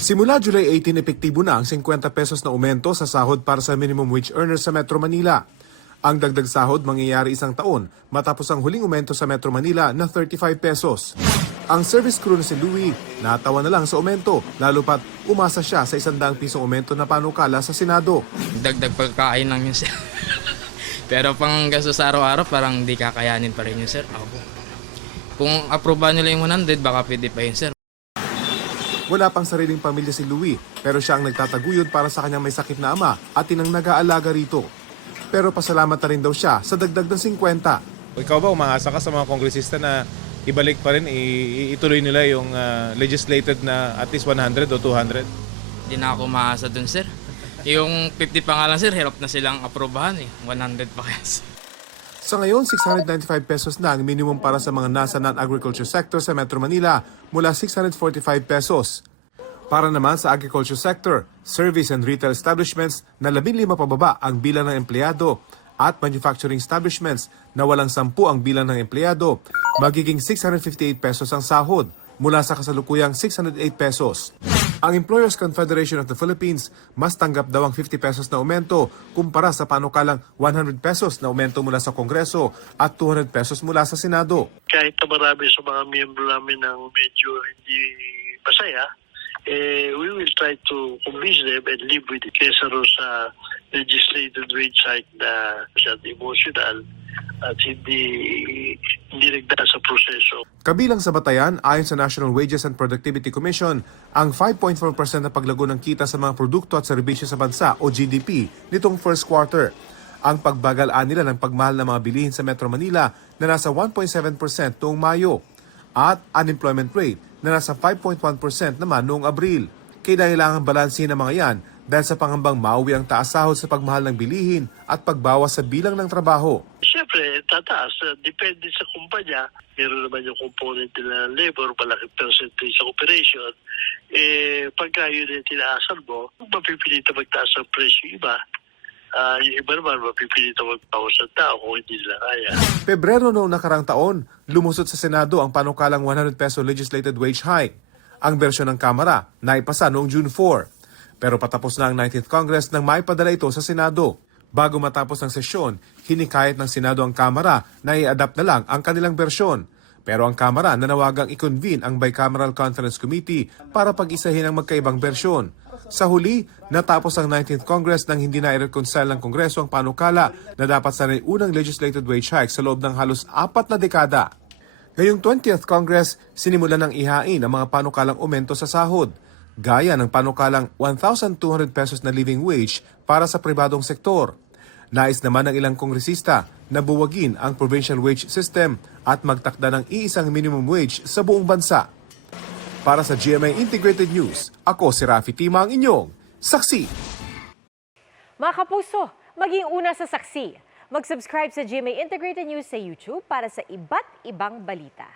Simula July 18, epektibo na ang 50 pesos na aumento sa sahod para sa minimum wage earners sa Metro Manila. Ang dagdag sahod mangyayari isang taon matapos ang huling aumento sa Metro Manila na 35 pesos. Ang service crew na si Louie natawa na lang sa aumento lalo pat umasa siya sa 100 pisong aumento na panukala sa Senado. Dagdag pagkain lang yun, sir. Pero pang gastos sa araw-araw parang di kakayanin pa rin yun, sir. Kung aprobahan nila yung 100, baka pwede pa yun, sir. Wala pang sariling pamilya si Louie pero siya ang nagtataguyod para sa kanyang may sakit na ama at tinang nag-aalaga rito. Pero pasalamat na rin daw siya sa dagdag ng 50. Ikaw ba umaasa ka sa mga kongresista na ibalik pa rin, ituloy nila yung legislated na at least 100 o 200? Hindi na ako maasa dun, sir. Yung 50 pa nga lang, sir, hirap na silang aprobahan eh. 100 pa kaya, sir. Sa ngayon, 695 pesos na ang minimum para sa mga nasa non-agriculture sector sa Metro Manila mula 645 pesos. Para naman sa agriculture sector, service and retail establishments na 15 pababa ang bilang ng empleyado at manufacturing establishments na walang 10 ang bilang ng empleyado, magiging 658 pesos ang sahod mula sa kasalukuyang 608 pesos. Ang Employers Confederation of the Philippines mas tanggap daw ang 50 pesos na aumento kumpara sa panukalang 100 pesos na aumento mula sa Kongreso at 200 pesos mula sa Senado. Kahit na marami sa mga miyembro namin ng medyo hindi masaya, we will try to convince them and live with it. Kesa ro sa legislated wage hike na masyadong emotional at hindi nagdaan sa proseso. Kabilang sa batayan, ayon sa National Wages and Productivity Commission, ang 5.4% na paglago ng kita sa mga produkto at serbisyo sa bansa o GDP nitong first quarter. Ang pagbagal nila ng pagmahal ng mga bilihin sa Metro Manila na nasa 1.7% noong Mayo at unemployment rate na nasa 5.1% naman noong Abril. Kailangang balansin ng mga yan dahil sa pangambang mauwi ang taas sahod sa pagmahal ng bilihin at pagbawas sa bilang ng trabaho. Siyempre, tataas. Depende sa kumpanya. Meron naman yung component nila ng labor, malaking percentage sa operation. Pagka yun yung tinaasan mo, mapipilitan magtaas ang presyo iba. Yung iba naman, mapipilitan magpawas ang tao kung hindi nila kaya. Pebrero noong nakarang taon, lumusot sa Senado ang panukalang 100 peso legislated wage hike. Ang bersyon ng Kamara, naipasa noong June 4. Pero patapos na ang 19th Congress nang maipadala ito sa Senado. Bago matapos ng sesyon, hinikayat ng Senado ang Kamara na i-adapt na lang ang kanilang bersyon. Pero ang Kamara nanawagang i-convene ang Bicameral Conference Committee para pag-isahin ang magkaibang bersyon. Sa huli, natapos ang 19th Congress nang hindi na i-reconcile ng Kongreso ang panukala na dapat sanay unang legislated wage hike sa loob ng halos 4 na dekada. Ngayong 20th Congress, sinimulan ng ihain ang mga panukalang aumento sa sahod, gaya ng panukalang 1,200 pesos na living wage para sa pribadong sektor. Nais naman ng ilang kongresista na buwagin ang provincial wage system at magtakda ng iisang minimum wage sa buong bansa. Para sa GMA Integrated News, ako si Rafi Tima, ang inyong saksi. Mga kapuso, maging una sa saksi. Mag-subscribe sa GMA Integrated News sa YouTube para sa iba't ibang balita.